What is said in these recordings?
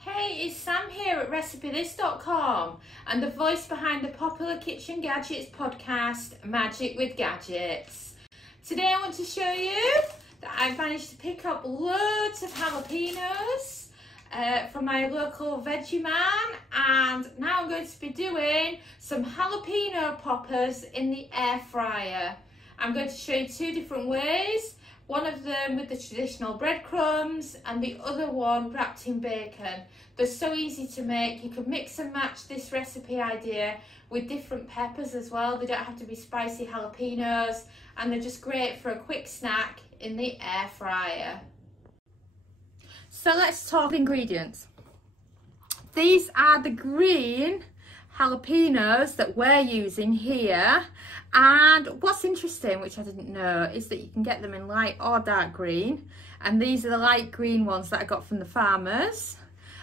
Hey, it's Sam here at RecipeThis.com and the voice behind the popular Kitchen Gadgets podcast, Magic with Gadgets. Today I want to show you that I've managed to pick up loads of jalapenos from my local veggie man, and now I'm going to be doing some jalapeno poppers in the air fryer. I'm going to show you two different ways. One of them with the traditional breadcrumbs and the other one wrapped in bacon. They're so easy to make. You can mix and match this recipe idea with different peppers as well. They don't have to be spicy jalapenos, and they're just great for a quick snack in the air fryer. So let's talk ingredients. These are the green jalapenos that we're using here, and what's interesting, which I didn't know, is that you can get them in light or dark green, and these are the light green ones that I got from the farmers.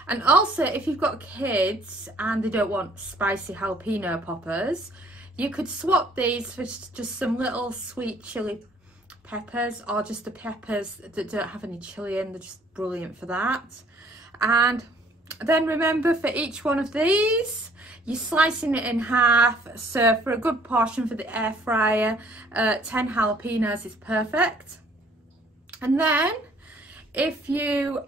And also, if you've got kids and they don't want spicy jalapeno poppers, you could swap these for just some little sweet chili peppers, or just the peppers that don't have any chili in. They're just brilliant for that. And then remember, for each one of these, you're slicing it in half. So for a good portion for the air fryer, 10 jalapenos is perfect. And then if you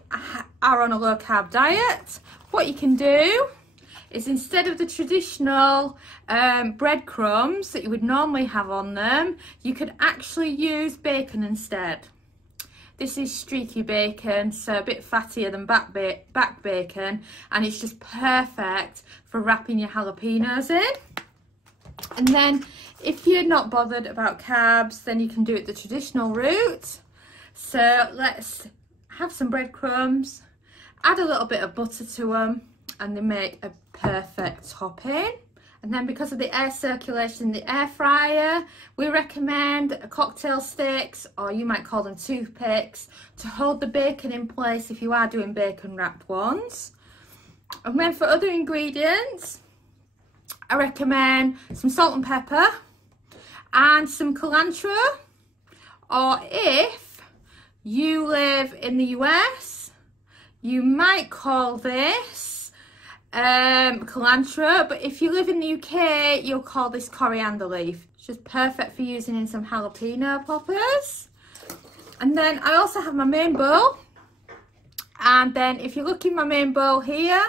are on a low carb diet, what you can do is, instead of the traditional breadcrumbs that you would normally have on them, you could actually use bacon instead. This is streaky bacon, so a bit fattier than back bacon, and it's just perfect for wrapping your jalapenos in. And then if you're not bothered about carbs, then you can do it the traditional route. So let's have some breadcrumbs, add a little bit of butter to them, and they make a perfect topping. And then, because of the air circulation in the air fryer, we recommend cocktail sticks, or you might call them toothpicks, to hold the bacon in place if you are doing bacon wrapped ones. And then for other ingredients, I recommend some salt and pepper and some cilantro, or if you live in the US, you might call this cilantro, but if you live in the UK, you'll call this coriander leaf. It's just perfect for using in some jalapeno poppers. And then I also have my main bowl, and then if you look in my main bowl here,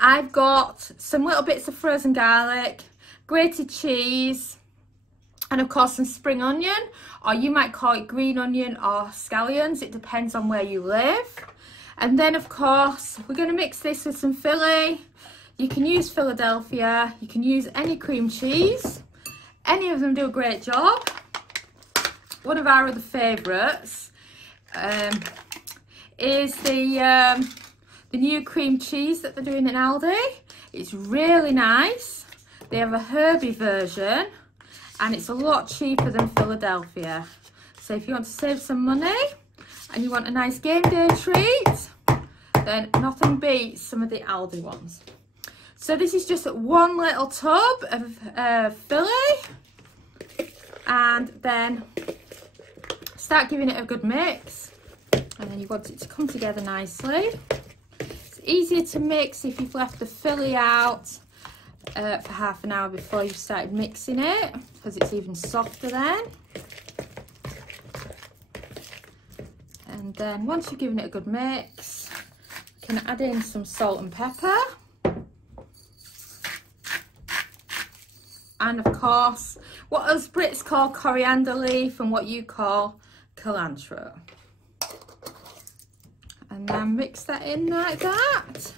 I've got some little bits of frozen garlic, grated cheese, and of course some spring onion, or you might call it green onion or scallions. It depends on where you live. And then of course we're going to mix this with some Philly. You can use Philadelphia, you can use any cream cheese. Any of them do a great job. One of our other favourites is the new cream cheese that they're doing in Aldi. It's really nice. They have a herby version, and it's a lot cheaper than Philadelphia. So if you want to save some money and you want a nice game day treat, then nothing beats some of the Aldi ones. So this is just one little tub of Philly, and then start giving it a good mix, and then you want it to come together nicely. It's easier to mix if you've left the Philly out for half an hour before you've started mixing it, because it's even softer then. And then once you've given it a good mix, you can add in some salt and pepper. And of course, what us Brits call coriander leaf and what you call cilantro. And then mix that in like that.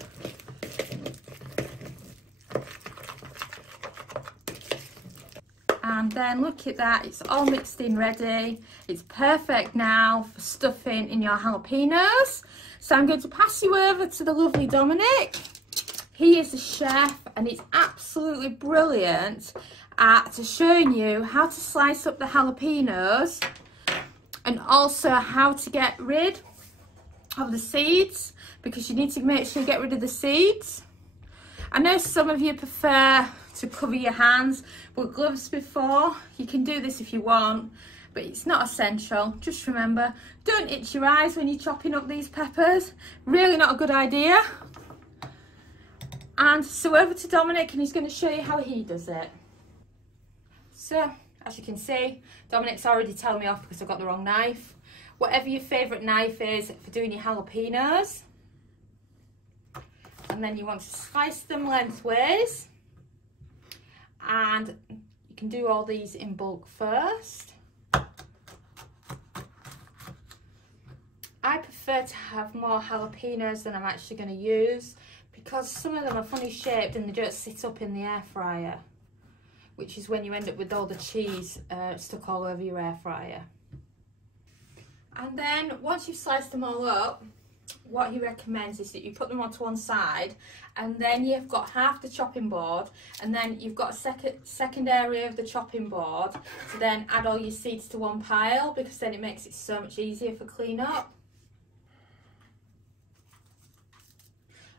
And then look at that, it's all mixed in ready. It's perfect now for stuffing in your jalapenos. So I'm going to pass you over to the lovely Dominic. He is a chef, and he's absolutely brilliant at showing you how to slice up the jalapenos, and also how to get rid of the seeds, because you need to make sure you get rid of the seeds. I know some of you prefer to cover your hands with gloves before. You can do this if you want, but it's not essential. Just remember, don't itch your eyes when you're chopping up these peppers. Really not a good idea. And so over to Dominic, and he's going to show you how he does it. So, as you can see, Dominic's already telling me off because I've got the wrong knife. Whatever your favourite knife is for doing your jalapenos. And then you want to slice them lengthways. And you can do all these in bulk first. I prefer to have more jalapenos than I'm actually going to use, because some of them are funny shaped and they don't sit up in the air fryer, which is when you end up with all the cheese stuck all over your air fryer. And then once you've sliced them all up, what he recommends is that you put them onto one side, and then you've got half the chopping board, and then you've got a second area of the chopping board to then add all your seeds to one pile, because then it makes it so much easier for cleanup.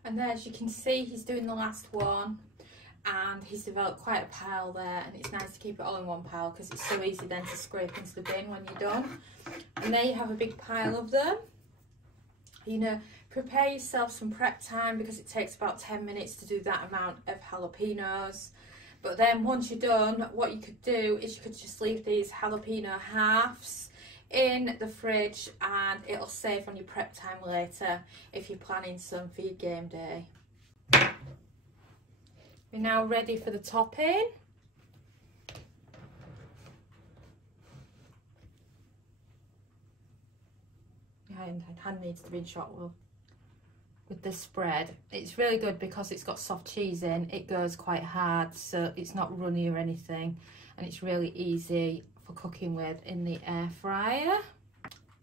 And there, as you can see, he's doing the last one, and he's developed quite a pile there, and it's nice to keep it all in one pile because it's so easy then to scrape into the bin when you're done. And there you have a big pile of them. You know, prepare yourself some prep time, because it takes about 10 minutes to do that amount of jalapenos. But then once you're done, what you could do is you could just leave these jalapeno halves in the fridge, and it'll save on your prep time later if you're planning some for your game day. We're now ready for the topping. My hand needs to be shot well with the spread. It's really good because it's got soft cheese in. It goes quite hard, so it's not runny or anything, and it's really easy for cooking with in the air fryer.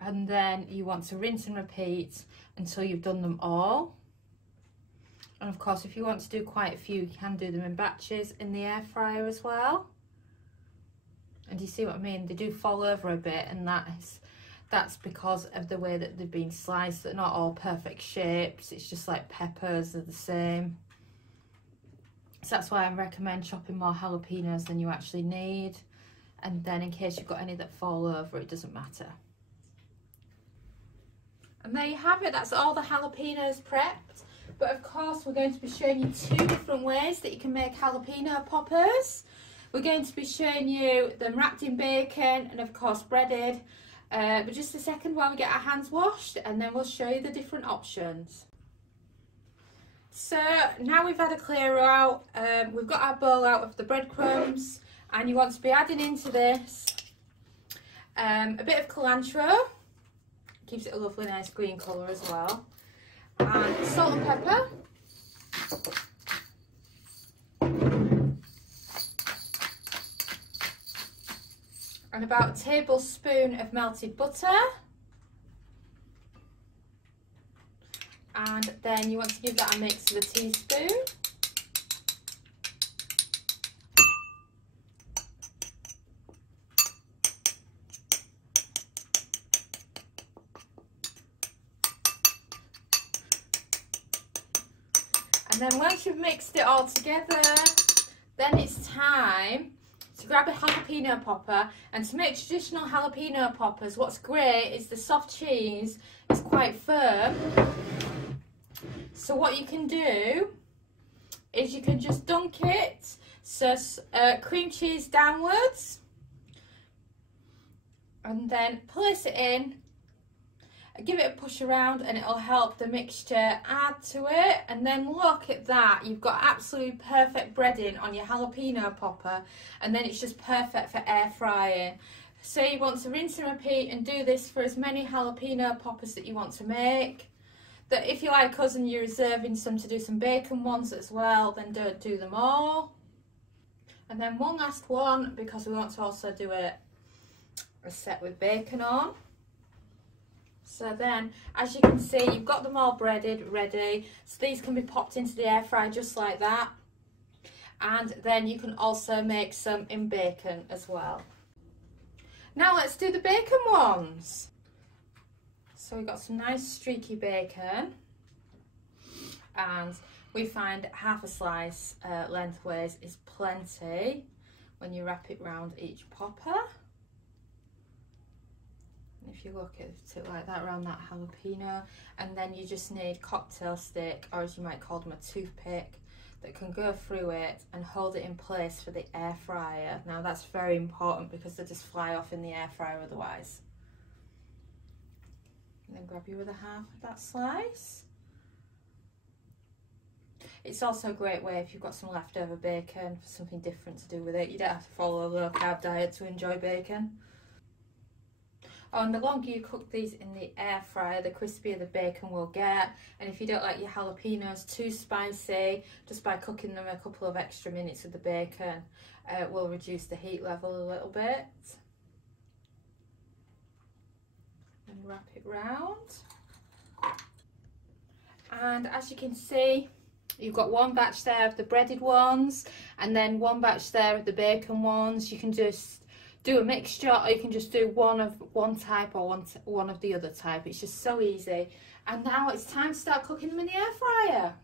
And then you want to rinse and repeat until you've done them all. And of course, if you want to do quite a few, you can do them in batches in the air fryer as well. And you see what I mean? They do fall over a bit, and that's because of the way that they've been sliced. They're not all perfect shapes. It's just like peppers are the same. So that's why I recommend chopping more jalapenos than you actually need. And then in case you've got any that fall over, it doesn't matter. And there you have it. That's all the jalapenos prepped. But of course, we're going to be showing you 2 different ways that you can make jalapeno poppers. We're going to be showing you them wrapped in bacon and of course breaded. But just a second while we get our hands washed, and then we'll show you the different options. So now we've had a clear out, we've got our bowl out of the breadcrumbs, and you want to be adding into this a bit of cilantro, keeps it a lovely nice green colour as well, and salt and pepper. And about a tablespoon of melted butter. And then you want to give that a mix with a teaspoon. And then once you've mixed it all together, then it's time to grab a jalapeno popper. And to make traditional jalapeno poppers, what's great is the soft cheese is quite firm. So what you can do is you can just dunk it, so cream cheese downwards, and then place it in, give it a push around, and it'll help the mixture add to it. And then look at that, you've got absolutely perfect breading on your jalapeno popper, and then it's just perfect for air frying. So you want to rinse and repeat and do this for as many jalapeno poppers that you want to make. That if you like us and you're reserving some to do some bacon ones as well, then don't do them all. And then one last one, because we want to also do a set with bacon on. So then, as you can see, you've got them all breaded, ready. So these can be popped into the air fryer just like that. And then you can also make some in bacon as well. Now let's do the bacon ones. So we've got some nice streaky bacon, and we find half a slice lengthways is plenty when you wrap it round each popper. And if you look at it like that, around that jalapeno, and then you just need cocktail stick, or as you might call them, a toothpick, that can go through it and hold it in place for the air fryer. Now that's very important because they just fly off in the air fryer otherwise. And then grab your other half of that slice. It's also a great way if you've got some leftover bacon for something different to do with it. You don't have to follow a low carb diet to enjoy bacon. Oh, and the longer you cook these in the air fryer, the crispier the bacon will get. And if you don't like your jalapenos too spicy, just by cooking them a couple of extra minutes with the bacon, will reduce the heat level a little bit. And wrap it round. And as you can see, you've got one batch there of the breaded ones and then one batch there of the bacon ones. You can just do a mixture, or you can just do one of one type or one of the other type. It's just so easy. And now it's time to start cooking them in the air fryer.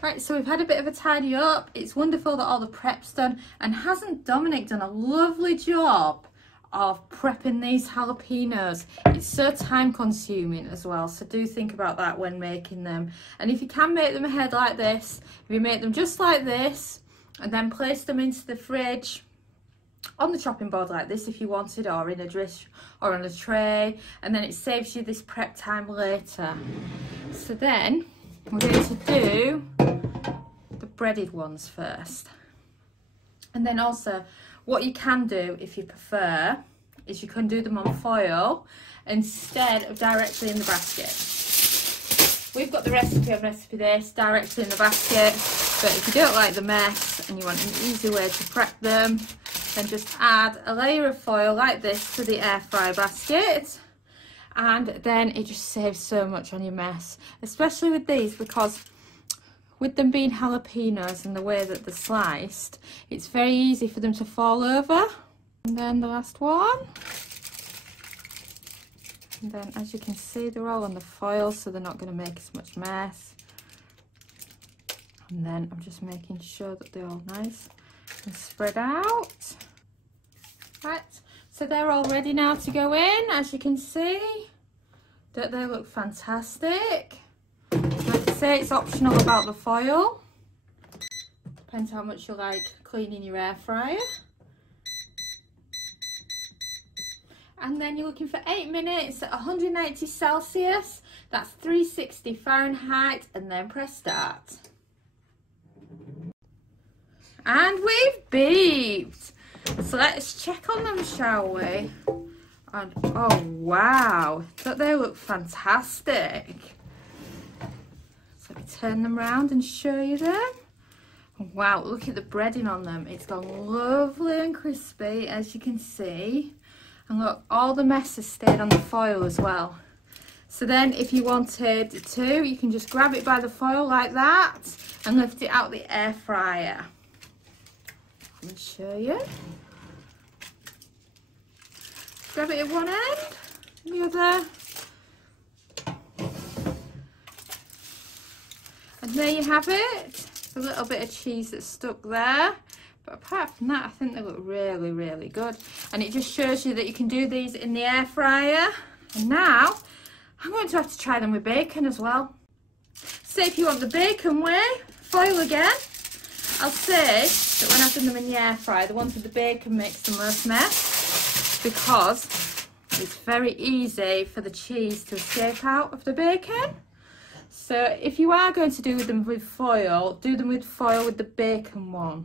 Right, so we've had a bit of a tidy up. It's wonderful that all the prep's done. And hasn't Dominic done a lovely job of prepping these jalapenos? It's so time consuming as well, so do think about that when making them. And if you can make them ahead like this, if you make them just like this and then place them into the fridge on the chopping board like this if you wanted, or in a dish or on a tray, and then it saves you this prep time later. So then we're going to do the breaded ones first. And then also what you can do if you prefer is you can do them on foil instead of directly in the basket. We've got the recipe of Recipe This directly in the basket, but if you don't like the mess and you want an easy way to prep them, then just add a layer of foil like this to the air fry basket, and then it just saves so much on your mess, especially with these, because with them being jalapenos and the way that they're sliced, it's very easy for them to fall over. And then the last one. And then as you can see, they're all on the foil, so they're not going to make as much mess. And then I'm just making sure that they're all nice and spread out. Right, so they're all ready now to go in, as you can see. Don't they look fantastic? Like I say, it's optional about the foil. Depends how much you like cleaning your air fryer. And then you're looking for 8 minutes at 180 Celsius. That's 360 Fahrenheit, and then press start. And we've beeped. So let's check on them, shall we? And oh wow, don't they look fantastic? So let me turn them around and show you them. Wow, look at the breading on them. It's gone lovely and crispy, as you can see. And look, all the mess has stayed on the foil as well. So then if you wanted to, you can just grab it by the foil like that and lift it out the air fryer. Let me show you. Grab it at one end, the other. And there you have it. A little bit of cheese that's stuck there. But apart from that, I think they look really, really good. And it just shows you that you can do these in the air fryer. And now, I'm going to have to try them with bacon as well. So if you want the bacon way, foil again. I'll say that when I've done them in the air fryer, the ones with the bacon makes the most mess, because it's very easy for the cheese to escape out of the bacon. So if you are going to do them with foil, do them with foil with the bacon one.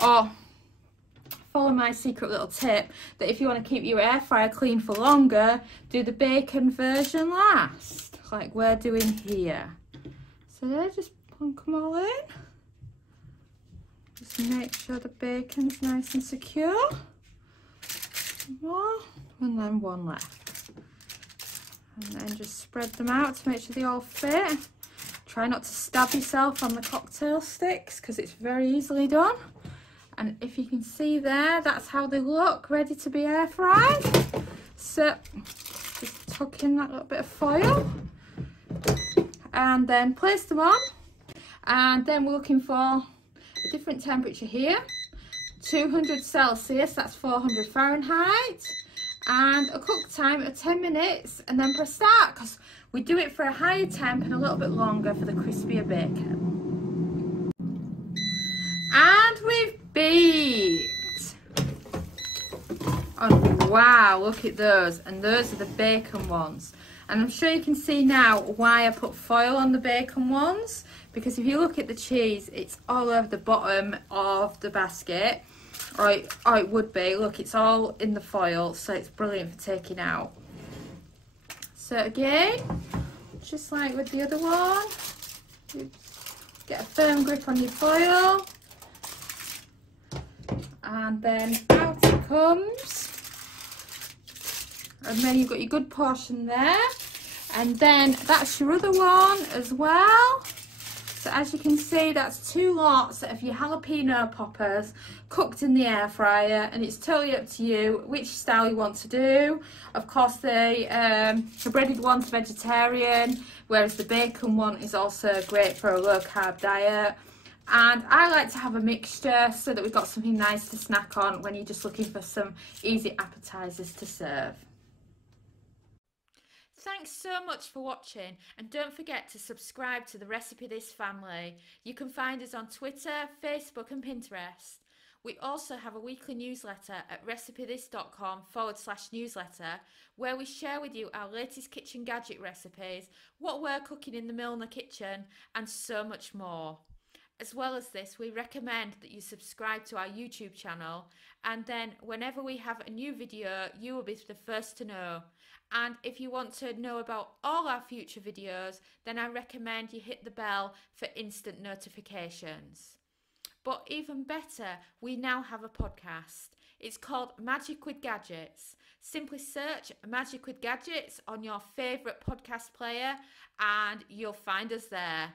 Or follow my secret little tip that if you want to keep your air fryer clean for longer, do the bacon version last, like we're doing here. So there, just plunk them all in. Just make sure the bacon's nice and secure. More, and then one left. And then just spread them out to make sure they all fit. Try not to stab yourself on the cocktail sticks, because it's very easily done. And if you can see there, that's how they look, ready to be air fried. So just tuck in that little bit of foil and then place them on. And then we're looking for a different temperature here. 200 Celsius, that's 400 Fahrenheit. And a cook time of 10 minutes, and then press start, because we do it for a higher temp and a little bit longer for the crispier bacon. beet. Oh wow, look at those. And those are the bacon ones. And I'm sure you can see now why I put foil on the bacon ones, because if you look at the cheese, it's all over the bottom of the basket, or it would be. Look, it's all in the foil, so it's brilliant for taking out. So again, just like with the other one, get a firm grip on your foil, and then out it comes. And then you've got your good portion there, and then that's your other one as well. So as you can see, that's 2 lots of your jalapeno poppers cooked in the air fryer, and it's totally up to you which style you want to do. Of course, the breaded one's vegetarian, whereas the bacon one is also great for a low carb diet. And I like to have a mixture so that we've got something nice to snack on when you're just looking for some easy appetizers to serve. Thanks so much for watching, and don't forget to subscribe to the Recipe This family. You can find us on Twitter, Facebook and Pinterest. We also have a weekly newsletter at recipethis.com/newsletter, where we share with you our latest kitchen gadget recipes, what we're cooking in the Milner kitchen, and so much more. As well as this, we recommend that you subscribe to our YouTube channel, and then whenever we have a new video, you will be the first to know. And if you want to know about all our future videos, then I recommend you hit the bell for instant notifications. But even better, we now have a podcast. It's called Magic with Gadgets. Simply search Magic with Gadgets on your favourite podcast player and you'll find us there.